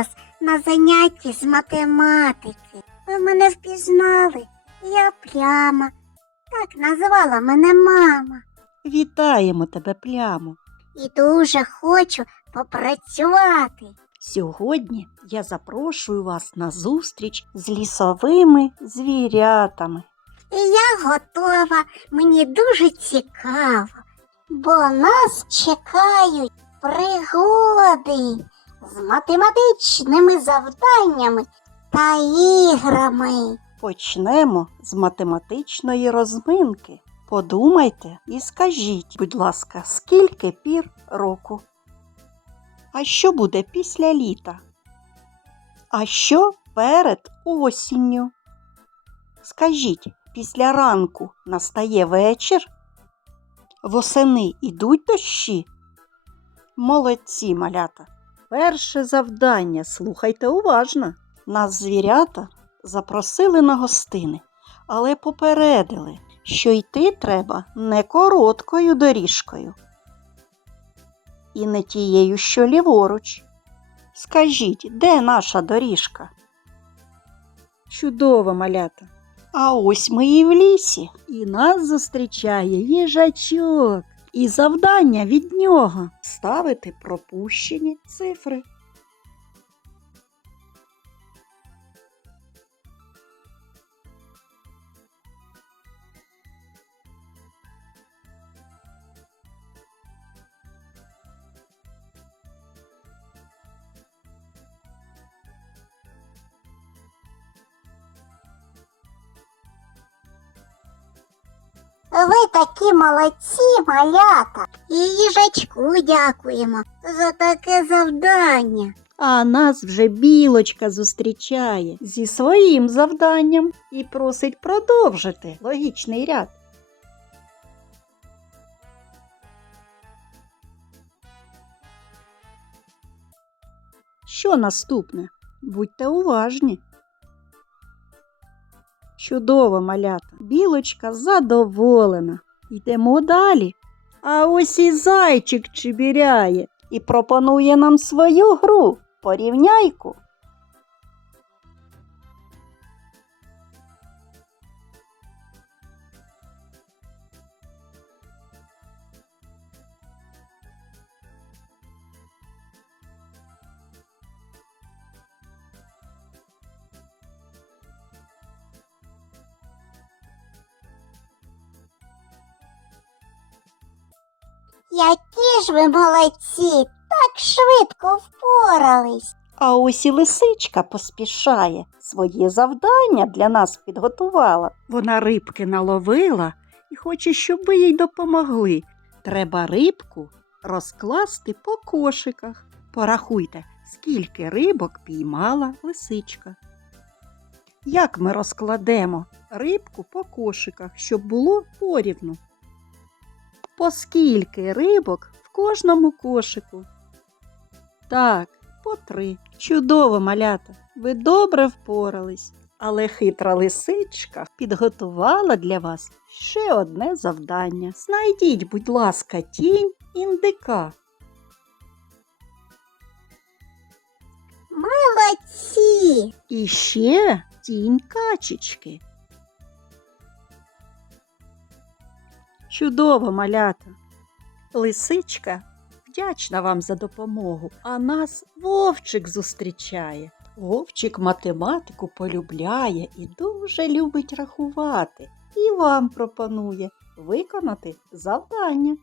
вас на занятті з математики. Ви мене впізнали. Я пляма. Так називала мене мама. Вітаємо тебе, плямо. І дуже хочу попрацювати. Сьогодні я запрошую вас на зустріч з лісовими звірятами. І я готова. Мені дуже цікаво, бо нас чекають пригоди з математичними завданнями та іграми. Почнемо з математичної розминки. Подумайте і скажіть, будь ласка, скільки пір року? А що буде після літа? А що перед осінню? Скажіть, після ранку настає вечір? Восени ідуть дощі? Молодці, малята. Перше завдання слухайте уважно. Нас звірята запросили на гостини, але попередили, що йти треба не короткою доріжкою. І не тією, що ліворуч. Скажіть, де наша доріжка? Чудово, малята. А ось ми і в лісі. І нас зустрічає їжачок. І завдання від нього ставити пропущені цифри. Ви такі молодці, малята. І їжачку дякуємо за таке завдання. А нас вже білочка зустрічає зі своїм завданням і просить продовжити логічний ряд. Що наступне? Будьте уважні. Чудово, малята. Білочка задоволена. Йдемо далі. А ось і зайчик чибіряє і пропонує нам свою гру. Порівняйку. Які ж ви молодці, так швидко впорались. А ось і лисичка поспішає. Своє завдання для нас підготувала. Вона рибки наловила і хоче, щоб ви їй допомогли. Треба рибку розкласти по кошиках. Порахуйте, скільки рибок піймала лисичка. Як ми розкладемо рибку по кошиках, щоб було порівну? По скільки рибок в кожному кошику? Так, по три. Чудово, малята. Ви добре впорались. Але хитра лисичка підготувала для вас ще одне завдання. Знайдіть, будь ласка, тінь індика. Молодці. І ще тінь качечки. Чудово, малята. Лисичка вдячна вам за допомогу, а нас вовчик зустрічає. Вовчик математику полюбляє і дуже любить рахувати. І вам пропонує виконати завдання.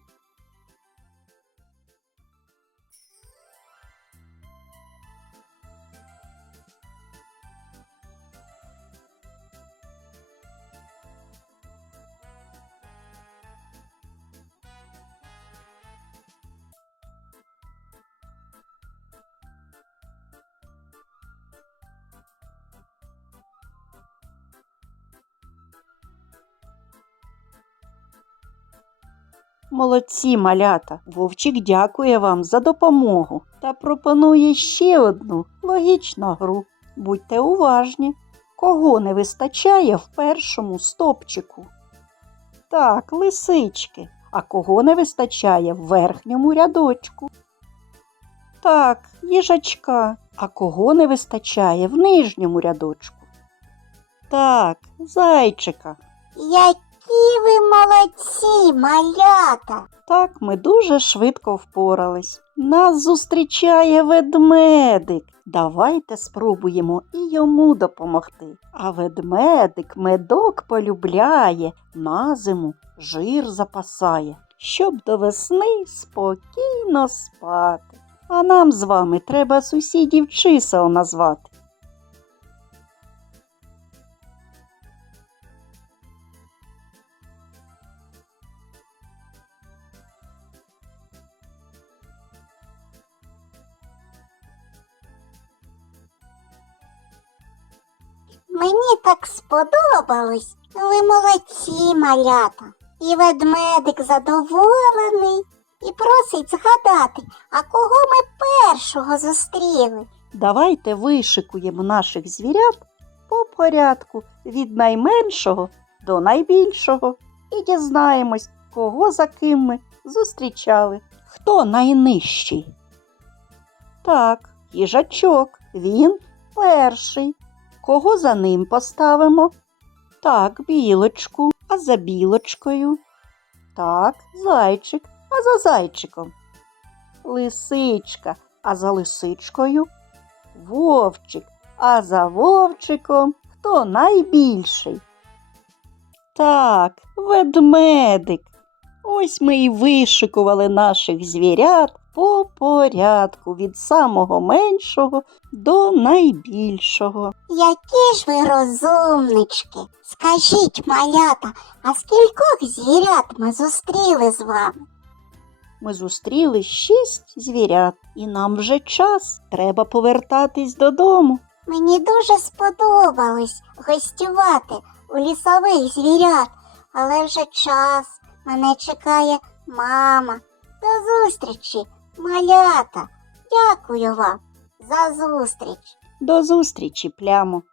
Молодці, малята. Вовчик дякує вам за допомогу та пропонує ще одну логічну гру. Будьте уважні, кого не вистачає в першому стопчику. Так, лисички, а кого не вистачає в верхньому рядочку. Так, їжачка. А кого не вистачає в нижньому рядочку? Так, зайчика. Які ви молодці, малята! Так, ми дуже швидко впорались. Нас зустрічає ведмедик. Давайте спробуємо і йому допомогти. А ведмедик медок полюбляє, на зиму жир запасає, щоб до весни спокійно спати. А нам з вами треба сусідів чисел назвати. Мені так сподобалось. Ви молодці, малята. І ведмедик задоволений і просить згадати, а кого ми першого зустріли. Давайте вишикуємо наших звірят по порядку від найменшого до найбільшого і дізнаємось, кого за ким ми зустрічали. Хто найнижчий? Так, їжачок, він перший. Кого за ним поставимо? Так, білочку, а за білочкою. Так, зайчик, а за зайчиком. Лисичка, а за лисичкою. Вовчик, а за вовчиком хто найбільший? Так, ведмедик. Ось ми і вишикували наших звірят по порядку від самого меншого до найбільшого. Які ж ви розумнички. Скажіть, малята, а скількох звірят ми зустріли з вами? Ми зустріли шість звірят, і нам вже час. Треба повертатись додому. Мені дуже сподобалось гостювати у лісових звірят, але вже час. Мене чекає мама. До зустрічі, малята. Дякую вам за зустріч. До зустрічі, плямо.